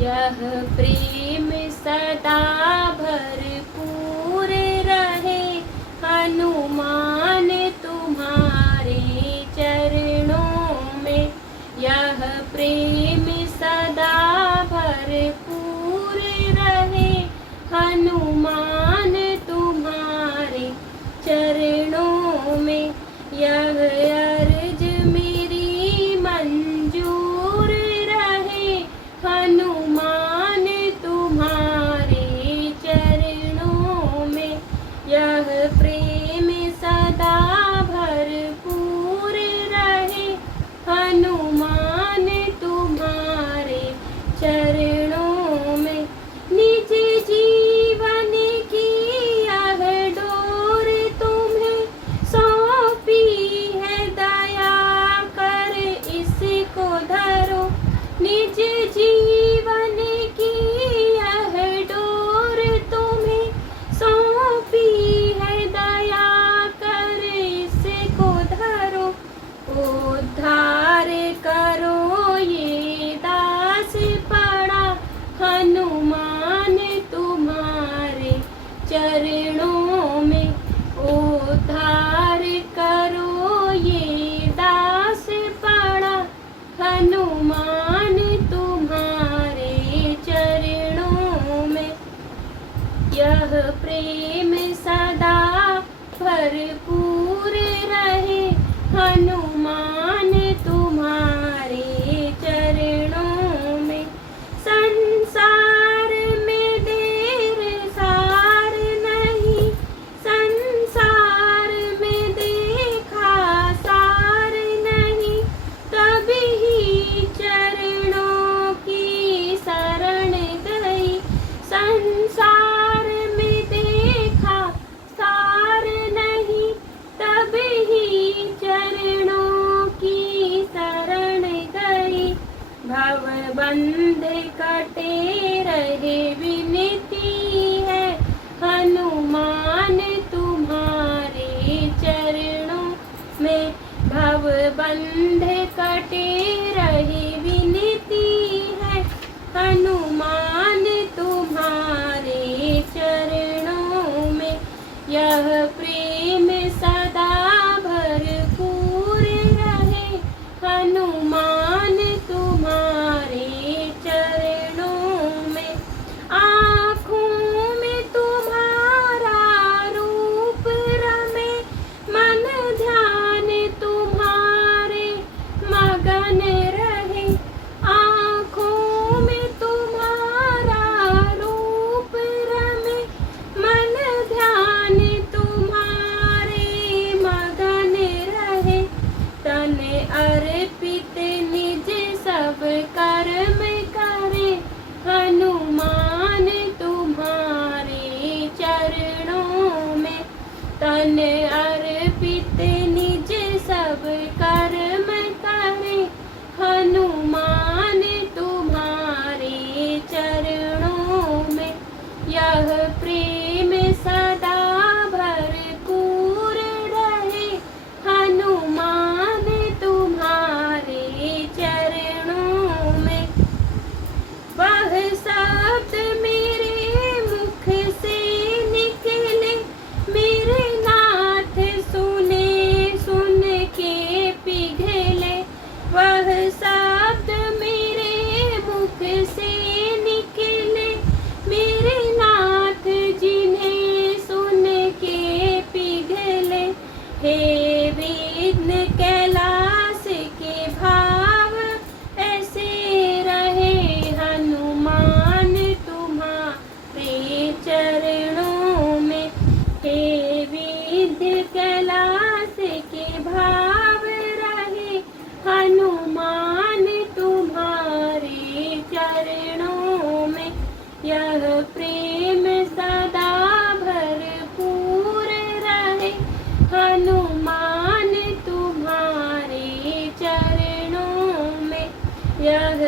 यह प्रेम सदा भरपूर रहे, हनुमान तुम्हारे चरणों में। यह प्रेम सदा भरपूर रहे, हनुमान तुम्हारे चरणों में। यह अर्ज मेरी मंजूर रहे, हनुमान तुम्हारे चरणों में। यह प्रेम सदा भरपूर रहे, हनुमान तुम्हारे चरणों में। निज जीवन की यह डोर तुम्हें सौंपी है, दया कर इसको धरो। निज जीवन की यह डोर तुम्हें सौंपी है, दया कर इसको धरो। उद्धार करो ये दास पड़ा, हनुमान तुम्हारे चरणों में। उद्धार करो ये दास पड़ा, हनुमान तुम्हारे चरणों में। यह प्रेम सदा भरपूर रहे, हनुमान तुम्हारे चरणों में। संसार में देर सार नहीं, संसार में देखा सार नहीं, तभी चरणों की शरण गई। संसार में देखा सार नहीं, तभी चरणों की शरण गई। भवबंध कटे रहे विनती है, हनुमान तुम्हारे चरणों में। भवबंध कटे रहे विनती है, हनुमान तुम्हारे चरणों में। यह प्रेम सदा भरपूर रहे, हनुमान तुम्हारे चरणों में। आँखों में तुम्हारा रूप रमे, मन ध्यान तुम्हारे मगन रहे। आँखों में तुम्हारा रूप रमे, मन ध्यान तुम्हारे मगन रहे। तन अर्पित निज सब कर्म करे, हनुमान तुम्हारे चरणों में। तन अर्पित निज सब कर्म करे, हनुमान तुम्हारे चरणों में। यह प्रेम सदा भरपूर रहे, हनुमान तुम्हारे चरणों में। वह शब्द मेरे मुख से निकले, मेरे नाथ सुने सुन के पिघले। वह शब्द मेरे मुख से निकले, मेरे नाथ जिन्हें सुन के पिघले। हे विघ्न कैलाश के भाव ऐसे रहे, हनुमान तुम्हारे चरणों में। हे विघ्न कैलाश के भाव रहे, हनुमान तुम्हारे चरणों में। यह प्रेम सदा भरपूर रहे, हनुमान तुम्हारे चरणों में। यह